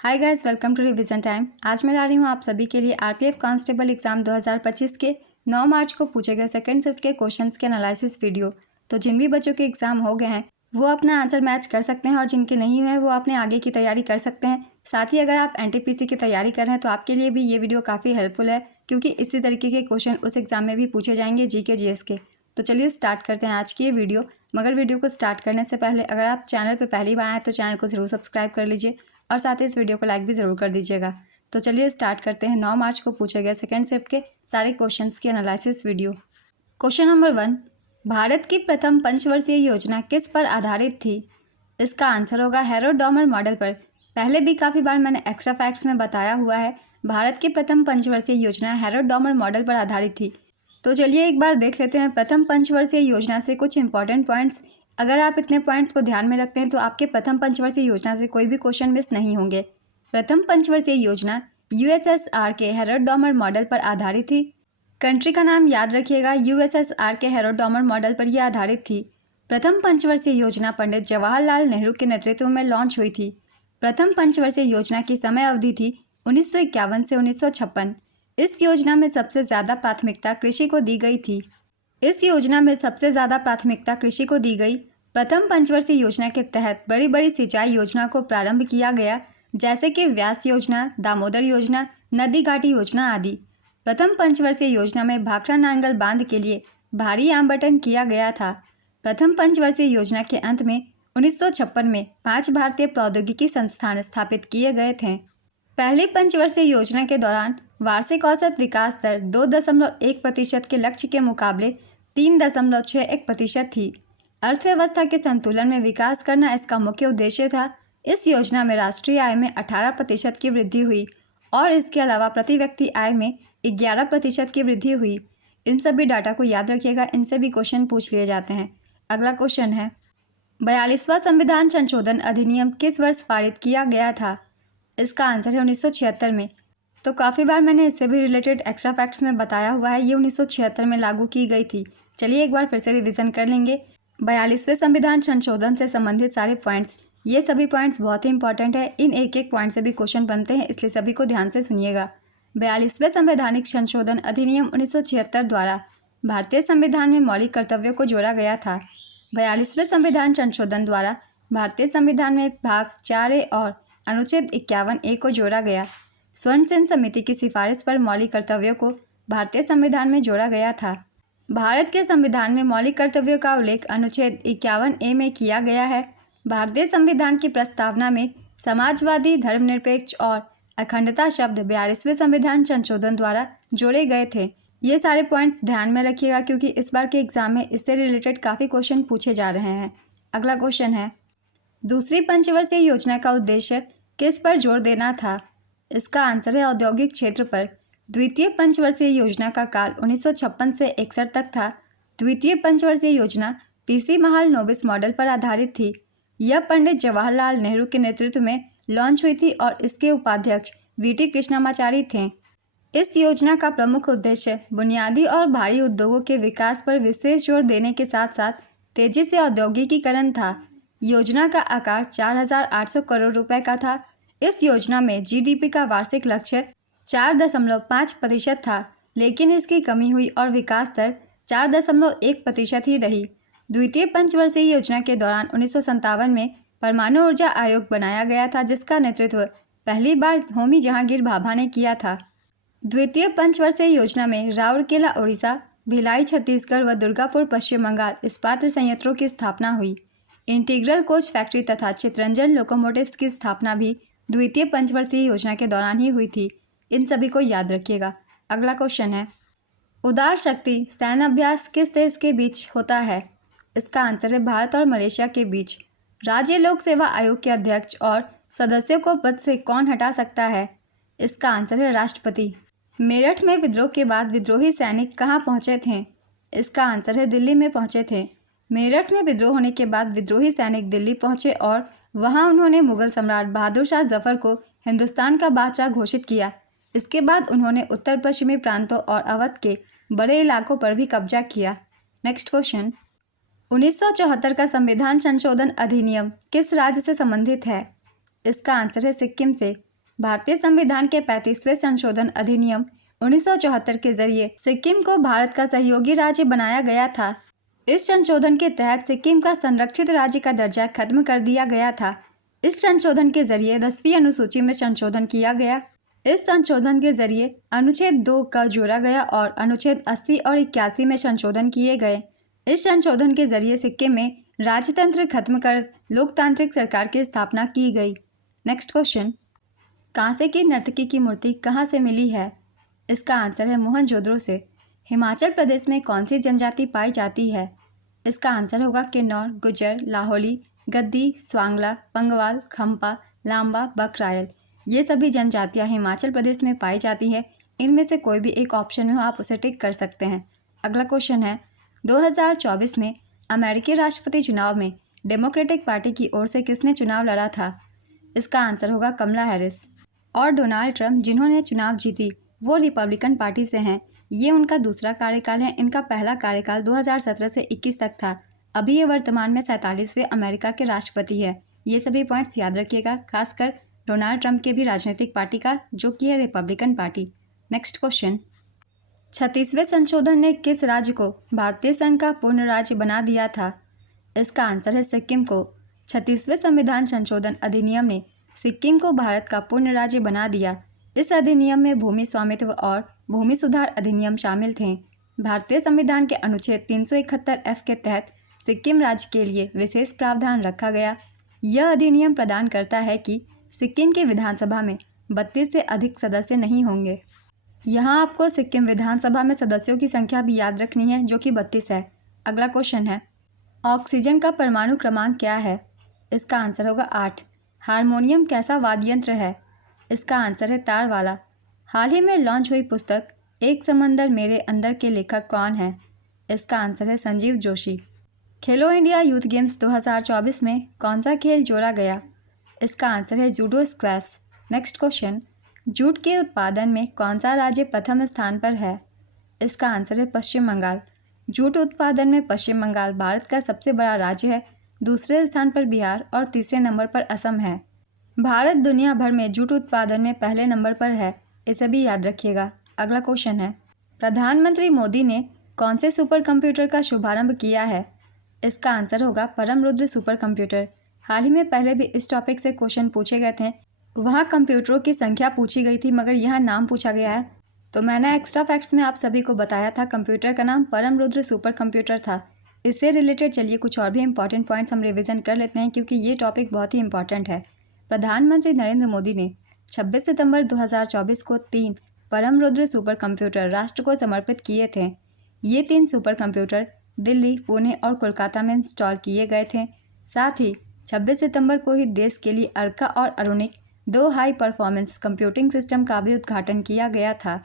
Hi guys, welcome to revision time. आज मैं ला रही हूँ आप सभी के लिए आरपीएफ कांस्टेबल एग्जाम 2025 के 9 मार्च को पूछे गए सेकंड शिफ्ट के क्वेश्चंस के एनालिसिस वीडियो। तो जिन भी बच्चों के एग्जाम हो गए हैं वो अपना आंसर मैच कर सकते हैं और जिनके नहीं हुए हैं वो अपने आगे की तैयारी कर सकते हैं। साथ ही अगर आप एनटीपीसी की तैयारी कर रहे हैं तो आपके लिए भी ये वीडियो काफ़ी हेल्पफुल है, क्योंकि इसी तरीके के क्वेश्चन उस एग्जाम में भी पूछे जाएंगे, जीके जीएस के। तो चलिए स्टार्ट करते हैं आज की ये वीडियो। मगर वीडियो को स्टार्ट करने से पहले अगर आप चैनल पर पहली बार आए तो चैनल को ज़रूर सब्सक्राइब कर लीजिए और साथ ही इस वीडियो को लाइक भी ज़रूर कर दीजिएगा। तो चलिए स्टार्ट करते हैं 9 मार्च को पूछे गए सेकंड शिफ्ट के सारे क्वेश्चंस की analysis video. Question number 1, Bharat की प्रथम पंचवर्षीय योजना किस पर आधारित थी? इसका आंसर होगा हेरोडोमर मॉडल पर। पहले भी काफ़ी बार मैंने एक्स्ट्रा फैक्ट्स में बताया हुआ है, भारत की प्रथम पंचवर्षीय योजना हेरोडोमर मॉडल पर आधारित थी। तो चलिए एक बार देख लेते हैं प्रथम पंचवर्षीय योजना से कुछ इंपॉर्टेंट पॉइंट्स। अगर आप इतने पॉइंट्स को ध्यान में रखते हैं तो आपके प्रथम पंचवर्षीय योजना से कोई भी क्वेश्चन मिस नहीं होंगे। प्रथम पंचवर्षीय योजना यूएसएसआर के हेरोडोमर मॉडल पर आधारित थी। कंट्री का नाम याद रखिएगा, यूएसएसआर के हेरोडोमर मॉडल पर यह आधारित थी। प्रथम पंचवर्षीय योजना पंडित जवाहरलाल नेहरू के नेतृत्व में लॉन्च हुई थी। प्रथम पंचवर्षीय योजना की समय अवधि थी 1951 से 1956। इस योजना में सबसे ज़्यादा प्राथमिकता कृषि को दी गई थी। प्रथम पंचवर्षीय योजना के तहत बड़ी बड़ी सिंचाई योजना को प्रारंभ किया गया, जैसे कि व्यास योजना, दामोदर योजना, नदी घाटी योजना आदि। प्रथम पंचवर्षीय योजना में भाखड़ा नांगल बांध के लिए भारी आवंटन किया गया था। प्रथम पंचवर्षीय योजना के अंत में 1956 में 5 भारतीय प्रौद्योगिकी संस्थान स्थापित किए गए थे। पहली पंचवर्षीय योजना के दौरान वार्षिक औसत विकास दर 2.1% के लक्ष्य के मुकाबले 3.61% थी। अर्थव्यवस्था के संतुलन में विकास करना इसका मुख्य उद्देश्य था। इस योजना में राष्ट्रीय आय में 18% की वृद्धि हुई और इसके अलावा प्रति व्यक्ति आय में 11% की वृद्धि हुई। इन सभी डाटा को याद रखिएगा, इनसे भी क्वेश्चन पूछ लिए जाते हैं। अगला क्वेश्चन है, 42वां संविधान संशोधन अधिनियम किस वर्ष पारित किया गया था? इसका आंसर है 1976 में। तो काफ़ी बार मैंने इससे भी रिलेटेड एक्स्ट्रा फैक्ट्स में बताया हुआ है, ये 1976 में लागू की गई थी। चलिए एक बार फिर से रिवीजन कर लेंगे 42वें संविधान संशोधन से संबंधित सारे पॉइंट्स। ये सभी पॉइंट्स बहुत ही इंपॉर्टेंट है, इन एक एक पॉइंट से भी क्वेश्चन बनते हैं, इसलिए सभी को ध्यान से सुनिएगा। 42वें संवैधानिक संशोधन अधिनियम 1976 द्वारा भारतीय संविधान में मौलिक कर्तव्यों को जोड़ा गया था। 42वें संविधान संशोधन द्वारा भारतीय संविधान में भाग 4A और अनुच्छेद 51A को जोड़ा गया। स्वर्ण सेन समिति की सिफारिश पर मौलिक कर्तव्यों को भारतीय संविधान में जोड़ा गया था। भारत के संविधान में मौलिक कर्तव्यों का उल्लेख अनुच्छेद 51A में किया गया है। भारतीय संविधान की प्रस्तावना में समाजवादी, धर्मनिरपेक्ष और अखंडता शब्द 42वें संविधान संशोधन द्वारा जोड़े गए थे। ये सारे पॉइंट्स ध्यान में रखिएगा, क्योंकि इस बार के एग्जाम में इससे रिलेटेड काफ़ी क्वेश्चन पूछे जा रहे हैं। अगला क्वेश्चन है, दूसरी पंचवर्षीय योजना का उद्देश्य किस पर जोर देना था? इसका आंसर है औद्योगिक क्षेत्र पर। द्वितीय पंचवर्षीय योजना का काल 1956 से 61 तक था। द्वितीय पंचवर्षीय योजना पीसी महाल नोबिस मॉडल पर आधारित थी। यह पंडित जवाहरलाल नेहरू के नेतृत्व में लॉन्च हुई थी और इसके उपाध्यक्ष वीटी कृष्णमाचारी थे। इस योजना का प्रमुख उद्देश्य बुनियादी और भारी उद्योगों के विकास पर विशेष जोर देने के साथ साथ तेजी से औद्योगिकीकरण था। योजना का आकार 4,800 करोड़ रुपए का था। इस योजना में जीडीपी का वार्षिक लक्ष्य 4.5% था, लेकिन इसकी कमी हुई और विकास दर 4.1% ही रही। द्वितीय पंचवर्षीय योजना के दौरान 1957 में परमाणु ऊर्जा आयोग बनाया गया था, जिसका नेतृत्व पहली बार होमी जहांगीर भाभा ने किया था। द्वितीय पंचवर्षीय योजना में राउरकेला उड़ीसा, भिलाई छत्तीसगढ़ व दुर्गापुर पश्चिम बंगाल इस्पात संयंत्रों की स्थापना हुई। इंटीग्रल कोच फैक्ट्री तथा चितरंजन लोकोमोटिव्स की स्थापना भी द्वितीय पंचवर्षीय योजना के दौरान ही हुई थी। इन सभी को याद रखिएगा। अगला क्वेश्चन है, उदार शक्ति सैन्य अभ्यास किस देश के बीच होता है? इसका आंसर है भारत और मलेशिया के बीच। राज्य लोक सेवा आयोग के अध्यक्ष और सदस्यों को पद से कौन हटा सकता है? इसका आंसर है राष्ट्रपति। मेरठ में विद्रोह के बाद विद्रोही सैनिक कहाँ पहुँचे थे? इसका आंसर है दिल्ली में पहुँचे थे। मेरठ में विद्रोह होने के बाद विद्रोही सैनिक दिल्ली पहुँचे और वहाँ उन्होंने मुगल सम्राट बहादुर शाह जफर को हिंदुस्तान का बादशाह घोषित किया। इसके बाद उन्होंने उत्तर पश्चिमी प्रांतों और अवध के बड़े इलाकों पर भी कब्जा किया। नेक्स्ट क्वेश्चन, 1974 का संविधान संशोधन अधिनियम किस राज्य से संबंधित है? इसका आंसर है सिक्किम से। भारतीय संविधान के 35वें संशोधन अधिनियम 1974 के जरिए सिक्किम को भारत का सहयोगी राज्य बनाया गया था। इस संशोधन के तहत सिक्किम का संरक्षित राज्य का दर्जा खत्म कर दिया गया था। इस संशोधन के जरिए 10वीं अनुसूची में संशोधन किया गया। इस संशोधन के जरिए अनुच्छेद 2 का जोड़ा गया और अनुच्छेद 80 और 81 में संशोधन किए गए। इस संशोधन के जरिए सिक्किम में राजतंत्र खत्म कर लोकतांत्रिक सरकार की स्थापना की गई। नेक्स्ट क्वेश्चन, कांसे की नर्तकी की मूर्ति कहाँ से मिली है? इसका आंसर है मोहनजोदड़ो से। हिमाचल प्रदेश में कौन सी जनजाति पाई जाती है? इसका आंसर होगा किन्नौर, गुज्जर, लाहौली, गद्दी, स्वांगला, पंगवाल, खम्पा, लांबा, बकरायल। ये सभी जनजातियाँ हिमाचल प्रदेश में पाई जाती हैं। इनमें से कोई भी एक ऑप्शन में हो आप उसे टिक कर सकते हैं। अगला क्वेश्चन है, 2024 में अमेरिकी राष्ट्रपति चुनाव में डेमोक्रेटिक पार्टी की ओर से किसने चुनाव लड़ा था? इसका आंसर होगा कमला हैरिस। और डोनाल्ड ट्रंप जिन्होंने चुनाव जीती वो रिपब्लिकन पार्टी से हैं। ये उनका दूसरा कार्यकाल है। इनका पहला कार्यकाल 2017 से 21 तक था। अभी ये वर्तमान में 47वें अमेरिका के राष्ट्रपति है। ये सभी पॉइंट्स याद रखिएगा, खासकर डोनाल्ड ट्रंप के भी राजनीतिक पार्टी का, जो कि है रिपब्लिकन पार्टी। नेक्स्ट क्वेश्चन, 36वें संशोधन ने किस राज्य को भारतीय संघ का पूर्ण राज्य बना दिया था? इसका आंसर है सिक्किम को। 36वें संविधान संशोधन अधिनियम ने सिक्किम को भारत का पूर्ण राज्य बना दिया। इस अधिनियम में भूमि स्वामित्व और भूमि सुधार अधिनियम शामिल थे। भारतीय संविधान के अनुच्छेद 371F के तहत सिक्किम राज्य के लिए विशेष प्रावधान रखा गया। यह अधिनियम प्रदान करता है कि सिक्किम की विधानसभा में 32 से अधिक सदस्य नहीं होंगे। यहाँ आपको सिक्किम विधानसभा में सदस्यों की संख्या भी याद रखनी है, जो कि 32 है। अगला क्वेश्चन है, ऑक्सीजन का परमाणु क्रमांक क्या है? इसका आंसर होगा 8। हारमोनियम कैसा वाद्य यंत्र है? इसका आंसर है तार वाला। हाल ही में लॉन्च हुई पुस्तक एक समंदर मेरे अंदर के लेखक कौन है? इसका आंसर है संजीव जोशी। खेलो इंडिया यूथ गेम्स 2024 में कौन सा खेल जोड़ा गया? इसका आंसर है judo squash. Next question, jute के उत्पादन में कौन सा राज्य प्रथम स्थान पर है? इसका आंसर है पश्चिम बंगाल। जूट उत्पादन में पश्चिम बंगाल भारत का सबसे बड़ा राज्य है। दूसरे स्थान पर बिहार और तीसरे नंबर पर असम है। भारत दुनिया भर में जूट उत्पादन में पहले नंबर पर है, इसे भी याद रखिएगा। अगला क्वेश्चन है, प्रधानमंत्री मोदी ने कौन से सुपर कंप्यूटर का शुभारंभ किया है? इसका आंसर होगा परमरुद्र सुपर कंप्यूटर। हाल ही में पहले भी इस टॉपिक से क्वेश्चन पूछे गए थे। वहाँ कंप्यूटरों की संख्या पूछी गई थी, मगर यहाँ नाम पूछा गया है। तो मैंने एक्स्ट्रा फैक्ट्स में आप सभी को बताया था कंप्यूटर का नाम परमरुद्र सुपर कंप्यूटर था। इससे रिलेटेड चलिए कुछ और भी इंपॉर्टेंट पॉइंट्स हम रिवीजन कर लेते हैं, क्योंकि ये टॉपिक बहुत ही इंपॉर्टेंट है। प्रधानमंत्री नरेंद्र मोदी ने 26 सितंबर 2024 को 3 परमरुद्र सुपर कंप्यूटर राष्ट्र को समर्पित किए थे। ये 3 सुपर कंप्यूटर दिल्ली, पुणे और कोलकाता में इंस्टॉल किए गए थे। साथ ही 26 सितंबर को ही देश के लिए अर्का और अरुणिक 2 हाई परफॉर्मेंस कंप्यूटिंग सिस्टम का भी उद्घाटन किया गया था।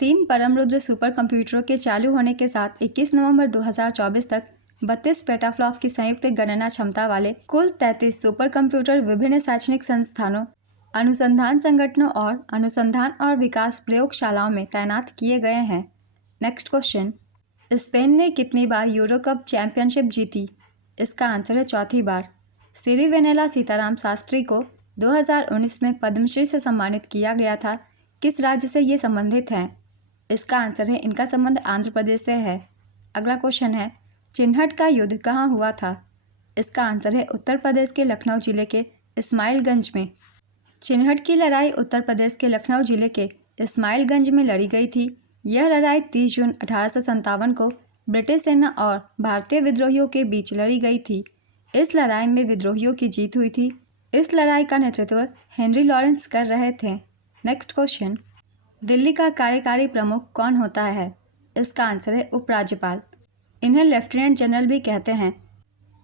3 परमरुद्र सुपर कंप्यूटरों के चालू होने के साथ 21 नवंबर 2024 तक 32 पेटाफ्लॉप की संयुक्त गणना क्षमता वाले कुल 33 सुपर कंप्यूटर विभिन्न शैक्षणिक संस्थानों, अनुसंधान संगठनों और अनुसंधान और विकास प्रयोगशालाओं में तैनात किए गए हैं। नेक्स्ट क्वेश्चन, स्पेन ने कितनी बार यूरो कप चैंपियनशिप जीती? इसका आंसर है चौथी बार। सिरिवेनेला सीताराम शास्त्री को 2019 में पद्मश्री से सम्मानित किया गया था। किस राज्य से ये संबंधित हैं? इसका आंसर है इनका संबंध आंध्र प्रदेश से है। अगला क्वेश्चन है, चिन्हट का युद्ध कहाँ हुआ था? इसका आंसर है उत्तर प्रदेश के लखनऊ जिले के इस्माइलगंज में। चिन्हट की लड़ाई उत्तर प्रदेश के लखनऊ जिले के इस्माइलगंज में लड़ी गई थी। यह लड़ाई 30 जून 1857 को ब्रिटिश सेना और भारतीय विद्रोहियों के बीच लड़ी गई थी। इस लड़ाई में विद्रोहियों की जीत हुई थी। इस लड़ाई का नेतृत्व हेनरी लॉरेंस कर रहे थे। नेक्स्ट क्वेश्चन, दिल्ली का कार्यकारी प्रमुख कौन होता है? इसका आंसर है उपराज्यपाल। इन्हें लेफ्टिनेंट जनरल भी कहते हैं।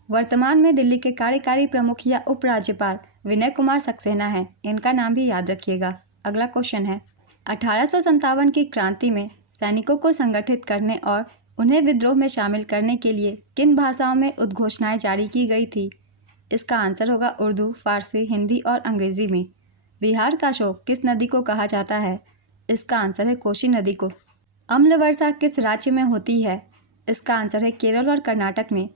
वर्तमान में दिल्ली के कार्यकारी प्रमुख या उपराज्यपाल विनय कुमार सक्सेना है। इनका नाम भी याद रखिएगा। अगला क्वेश्चन है, 1857 की क्रांति में सैनिकों को संगठित करने और उन्हें विद्रोह में शामिल करने के लिए किन भाषाओं में उद्घोषणाएं जारी की गई थी? इसका आंसर होगा उर्दू, फारसी, हिंदी और अंग्रेजी में। बिहार का शोक किस नदी को कहा जाता है? इसका आंसर है कोसी नदी को। अम्ल वर्षा किस राज्य में होती है? इसका आंसर है केरल और कर्नाटक में।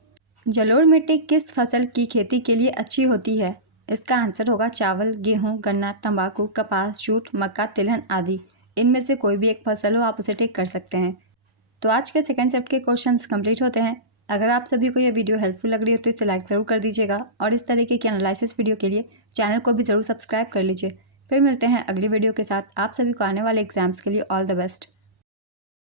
जलोढ़ मिट्टी किस फसल की खेती के लिए अच्छी होती है? इसका आंसर होगा चावल, गेहूं, गन्ना, तंबाकू, कपास, जूट, मक्का, तिलहन आदि। इनमें से कोई भी एक फसल हो, आप उसे टिक कर सकते हैं। तो आज के सेकंड शिफ्ट के क्वेश्चंस कंप्लीट होते हैं। अगर आप सभी को यह वीडियो हेल्पफुल लग रही हो तो इसे लाइक ज़रूर कर दीजिएगा और इस तरीके की एनालिसिस वीडियो के लिए चैनल को भी ज़रूर सब्सक्राइब कर लीजिए। फिर मिलते हैं अगली वीडियो के साथ। आप सभी को आने वाले एग्जाम्स के लिए ऑल द बेस्ट।